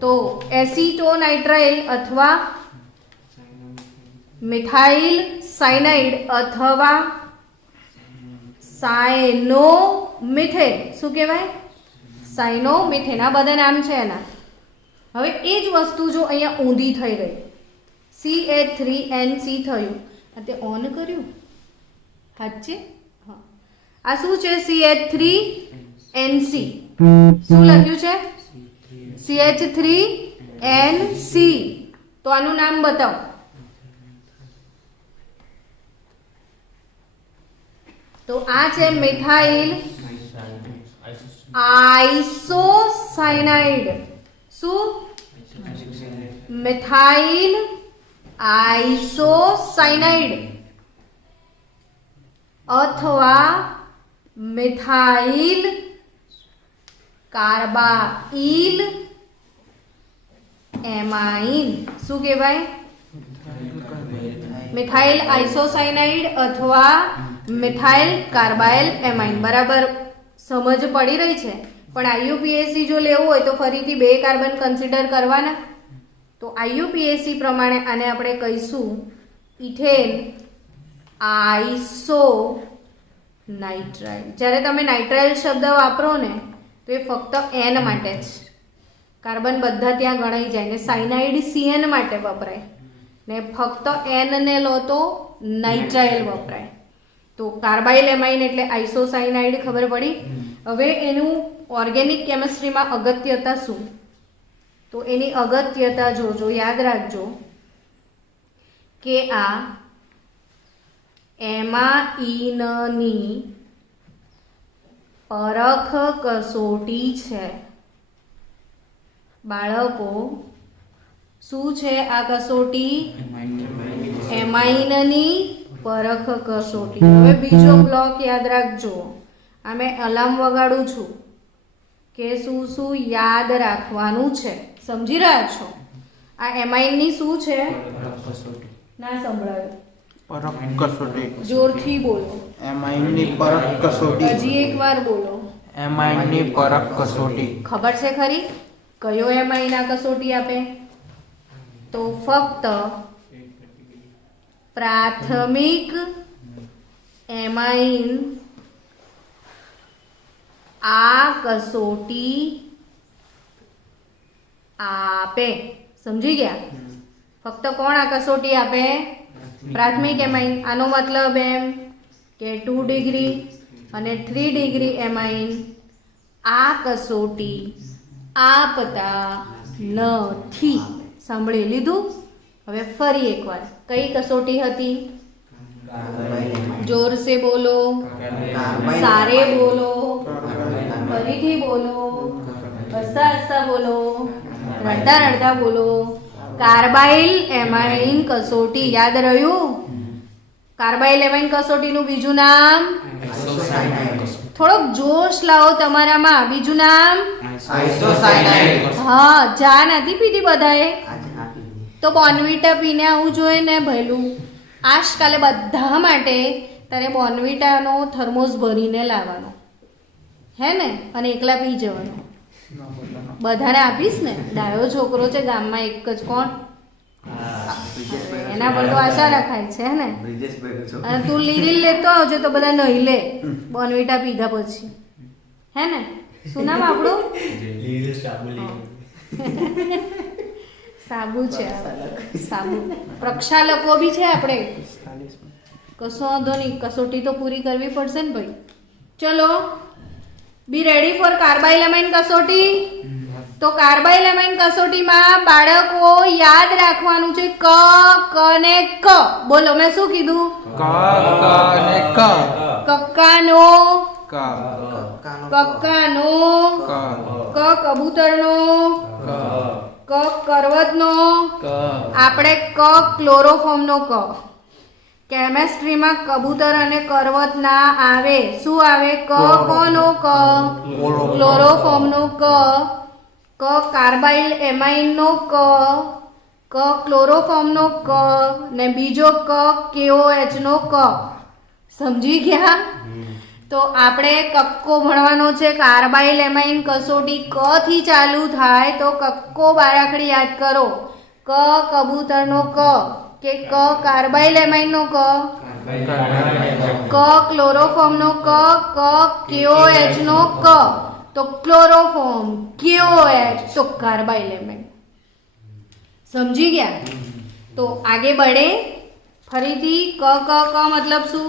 તો એસિટોનાઇટ્રાઇલ અથવા મિથાઇલ સાયનાઇડ અથવા સાયનોમિથેન શું કહેવાય? સાયનોમિથેન. આ બધા નામ છે એના. હવે એ જ વસ્તુ જો અહીંયા ઊંધી થઈ ગઈ, CH3NC થયું, આ તે ઓન કર્યું સાચે? હા. આ શું છે? CH3NC. શું લખ્યું છે? CH3NC. તો આનું નામ બતાવો. તો આ છે મિથાઇલ આઇસોસાયનાઇડ. શું? મિથાઇલ આઇસોસાયનાઇડ અથવા મિથાઇલ કાર્બાઇલ એમાઇન. શું કહેવાય? મિથાઇલ આઇસોસાયનાઇડ અથવા મિથાઇલ કાર્બાઇલ એમાઇન. બરાબર સમજ પડી રહી છે? પણ આઈયુપીએસસી જો લેવું હોય તો ફરીથી 2 કાર્બન કન્સિડર કરવાના. તો આઈયુપીએસસી પ્રમાણે આને આપણે કહીશું ઇથેન આઇસો નાઇટ્રાઇલ. જ્યારે તમે નાઇટ્રાઇલ શબ્દ વાપરો ને તો એ ફક્ત એન માટે જ. કાર્બન બધા ત્યાં ગણાઈ જાય ને સાયનાઇડ CN માટે વપરાય ને ફક્ત એન ને લો તો નાઇટ્રાઇલ વપરાય. તો કાર્બાઇલ એમાઇન એટલે આઇસોસાયનાઇડ. ખબર પડી? હવે એનું ઓર્ગેનિક કેમિસ્ટ્રીમાં અગત્યતા શું? તો એની અગત્યતા જોજો, યાદ રાખજો કે આ એમાઇનની પરખ કસોટી છે. બાળકો શું છે આ કસોટી? એમાઇનની પરખ કસોટી. હવે બીજો બ્લોક યાદ રાખજો. આ મેં અલાર્મ વગાડું છું કે શું શું યાદ રાખવાનું છે. સમજી રહ્યા છો? આ એમાઇનની શું છે? ના સંભળાયું? પરખ કસોટી. જોરથી બોલો. એમાઇનની પરખ કસોટી. હજી એકવાર બોલો. એમાઇનની પરખ કસોટી. ખબર છે ખરી કયો એમાઇન આ કસોટી આપે? તો ફક્ત પ્રાથમિક એમાઇન આ કસોટી આપે. સમજી ગયા? ફક્ત કોણ આ કસોટી આપે? પ્રાથમિક એમાઇન. આનો મતલબ એમ કે 2 ડિગ્રી અને 3 ડિગ્રી એમાઇન આ કસોટી આપતા નથી. સાંભળી લીધું? હવે ફરી એકવાર કઈ કસોટી હતી? જોર સે બોલો, સારે બોલો, ફરીથી બોલો, હસતા હસતા બોલો, રડતા રડતા બોલો. કાર્બાઇલ એમાઇન કસોટી. યાદ રહ્યું? કાર્બાઇલ એમાઇન કસોટીનું બીજું નામ? થોડોક જોશ લાવો તમારામાં. બીજું નામ? હા. ચા નથી પીધી બધાએ? તો બોર્નવિટા પીને આવું જોઈએ ને ભૈલું. આજકાલે બધા માટે તારે બોર્નવિટાનો થર્મોસ ભરીને લાવવાનો, હે ને? અને એકલા પી જવાનો. બધાને આપીશ ને. ડાયો છોકરો છે ગામમાં એક જ. કોણ? એના પર તો આશા રખાય છે, હે ને? અને તું લીરીલ લેતો આવજે તો બધા નહીં લે બોર્નવિટા પીધા પછી, હે ને? શું નામ આપણું? સાબુ છે. સાબુ. પ્રક્ષાલકો બી છે આપણે. કશો વાંધો નહીં. કસોટી તો પૂરી કરવી પડશે ને ભાઈ. ચલો, બી રેડી ફોર કાર્બાઇલ એમાઇન કસોટી. તો કાર્બાઇલ એમાઇન કસોટીમાં બાળકો યાદ રાખવાનું છે ક, ક ને ક. બોલો, મેં શું કીધું? ક ને ક. કક્કાનો, ક. કક્કાનો, ક. ક કબૂતરનો, ક કરવતનો, આપણે ક ક્લોરોફોર્મનો ક. કેમેસ્ટ્રીમાં કબૂતર અને કરવત ના આવે. શું આવે? ક કોનો? ક ક્લોરોફોર્મનો ક. ક કાર્બાઇલ એમાઇનનો ક. ક ક્લોરોફોર્મનો ક ને બીજો ક KOH નો ક. સમજી ગયા? તો આપણે કક્કો ભણવાનો છે કાર્બાઇલ એમાઇન કસોટી ક થી ચાલુ થાય તો કક્કો બારાખડી યાદ કરો ક કબૂતરનો ક કે ક કાર્બાઇલ એમાઇનનો ક ક્લોરોફોર્મનો ક KOH નો ક તો ક્લોરોફોર્મ KOH તો કાર્બાઇલ એમાઇન સમજી ગયા તો આગે बढ़े ફરીથી ક મતલબ શું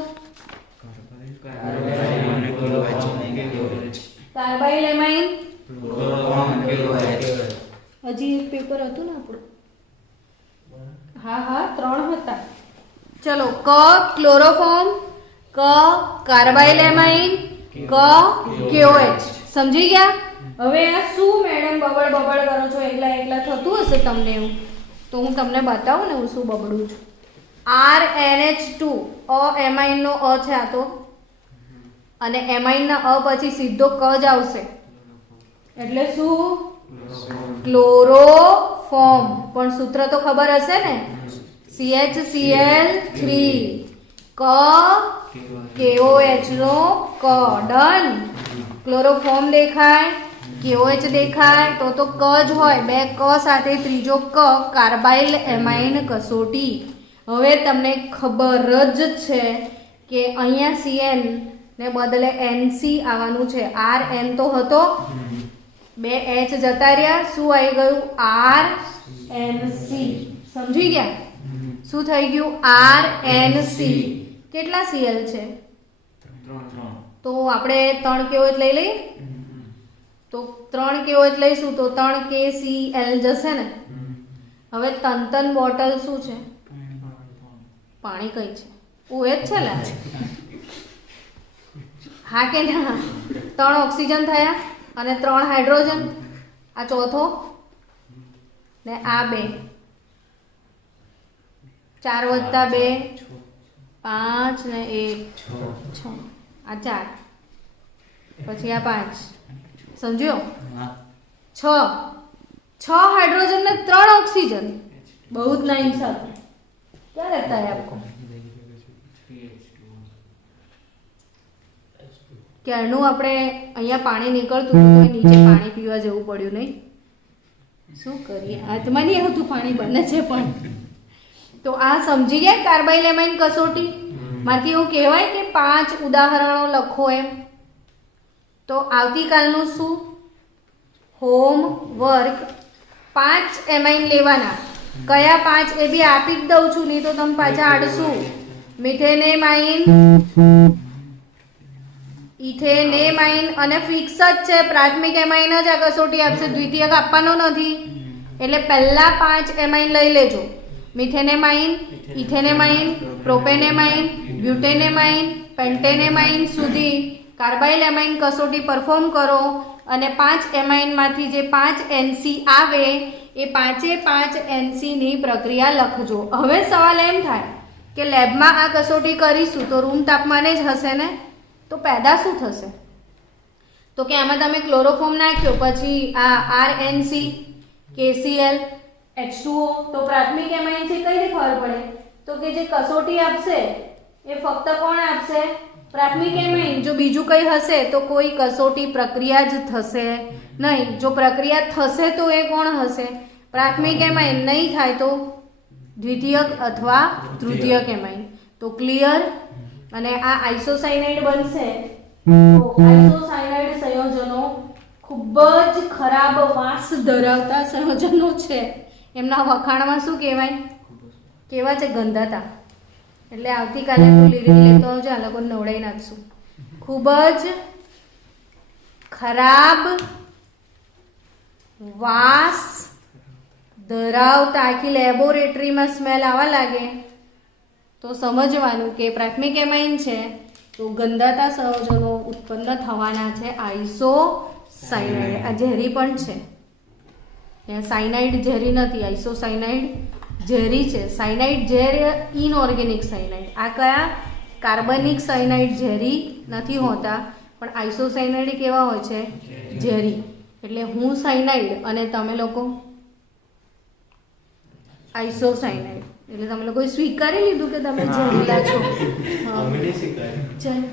કાર્બાઇલ એમાઇન હજી એક પેપર હતું ને આપણું હા 3 હતા ચલો ક ક્લોરોફોર્મ ક કાર્બાઇલ એમાઇન ક KOH સમજી ગયા હવે આ શું મેડમ બબડ કરો છો એકલા થતું હશે તમને એવું તો હું તમને બતાવું ને હું શું બબડું છું RNH2 એમાઇન નો અ છે આ તો અને એમાઇન ના અ પછી સીધો ક જ આવશે એટલે શું ક્લોરોફોર્મ પણ સૂત્ર તો ખબર હશે ને CHCl3 ક KOH નો ક ડન ક્લોરોફોર્મ દેખાય KOH દેખાય તો ક જ હોય બે ક સાથે ત્રીજો ક કાર્બાઇલ એમાઇન કસોટી હવે તમને ખબર જ છે કે અહીંયા CN ને બદલે NC આવવાનું છે RN તો હતો બે H જતા રહ્યા શું આવી ગયું RNC સમજી ગયા શું થઈ ગયું RNC કેટલા Cl છે તો આપણે 3 KOH લઈ લઈએ તો 3 KOH લઈશું તો 3 KCl જશે ને હવે તન બોટલ શું છે પાણી કઈ છે ઓએ જ છે લા હા કે ના 3 ઓક્સિજન થયા અને 3 હાઇડ્રોજન આ ચોથો ને આ 2 4 વત્તા 2 5 ને 1 6 આ 4 પછી આ 5 समझो 6 हाइड्रोजन ने 3 ऑक्सीजन बहुत ना इंसाफ क्या लगता है आपको ક્યારનું આપણે અહીંયા પાણી નીકળતું હતું તો નીચે પાણી પીવા જવું પડ્યું નહીં શું કરીએ હાથમાં નહીં આવતું પાણી બને છે પણ તો આ સમજી ગયા કાર્બાઇલ એમાઇન કસોટી માંથી એવું કહેવાય કે 5 ઉદાહરણો લખો એમ તો આવતીકાલનું શું હોમવર્ક 5 એમાઇન લેવાના કયા 5 એ બી આપી જ દઉં છું નહીં તો તમે પાછા આડશું મિથેનેમાઇન ઇથેનેમાઇન અને ફિક્સ જ છે પ્રાથમિક એમાઇન જ આ કસોટી આપશે દ્વિતીયક આપવાનો નથી એટલે પહેલા 5 એમાઇન લઈ લેજો મિથેનેમાઇન ઇથેનેમાઇન પ્રોપેનેમાઇન બ્યુટેનેમાઇન પેન્ટેનેમાઇન સુધી કાર્બાઇલ એમાઇન કસોટી પરફોર્મ કરો અને 5 એમાઇનમાંથી જે 5 NC આવે એ 5 NC ની પ્રક્રિયા લખજો હવે સવાલ એમ થાય કે લેબમાં આ કસોટી કરીશું તો રૂમ તાપમાને જ હશે ને તો પેદા શું થશે તો કે આમાં તમે ક્લોરોફોર્મ નાખ્યો પછી આ RNC KCl H2O તો પ્રાથમિક એમાઇન છે કઈ રીતે ખબર પડે તો કે જે કસોટી આપશે એ ફક્ત કોણ આપશે પ્રાથમિક એમાઇન જો બીજું કંઈ હશે તો કોઈ કસોટી પ્રક્રિયા જ થશે નહીં જો પ્રક્રિયા થશે તો એ કોણ હશે પ્રાથમિક એમાઇન નહીં થાય તો દ્વિતીયક અથવા તૃતીયક એમાઇન તો ક્લિયર અને આ આઇસોસાયનાઇડ બનશે તો આઇસોસાયનાઇડ સંયોજનો ખૂબ જ ખરાબ વાસ ધરાવતા સંયોજનો છે એમના વખાણમાં શું કહેવાય કેવા છે ગંધાતા એટલે આવતીકાલે તું લીરી લેતો આવજો આ લોકોને નવડાવી નાખશું ખૂબ જ ખરાબ વાસ ધરાવતા આખી લેબોરેટરીમાં સ્મેલ આવવા લાગે તો સમજવાનું કે પ્રાથમિક એમાઇન છે તો ગંધાતા સંયોજનો ઉત્પન્ન થવાના છે આઇસોસાયનાઇડ આ ઝેરી પણ છે સાયનાઇડ ઝેરી નથી આઇસોસાયનાઇડ ઝેરી છે સાયનાઇડ ઝેર ઇનઓર્ગેનિક સાયનાઇડ આ કયા કાર્બનિક સાયનાઇડ ઝેરી નથી હોતા પણ આઇસોસાયનાઇડ કેવા હોય છે ઝેરી એટલે હું સાયનાઇડ અને તમે લોકો આઇસોસાયનાઇડ એટલે તમે લોકોએ સ્વીકારી લીધું કે તમે ઝેરીલા છો. ચાલ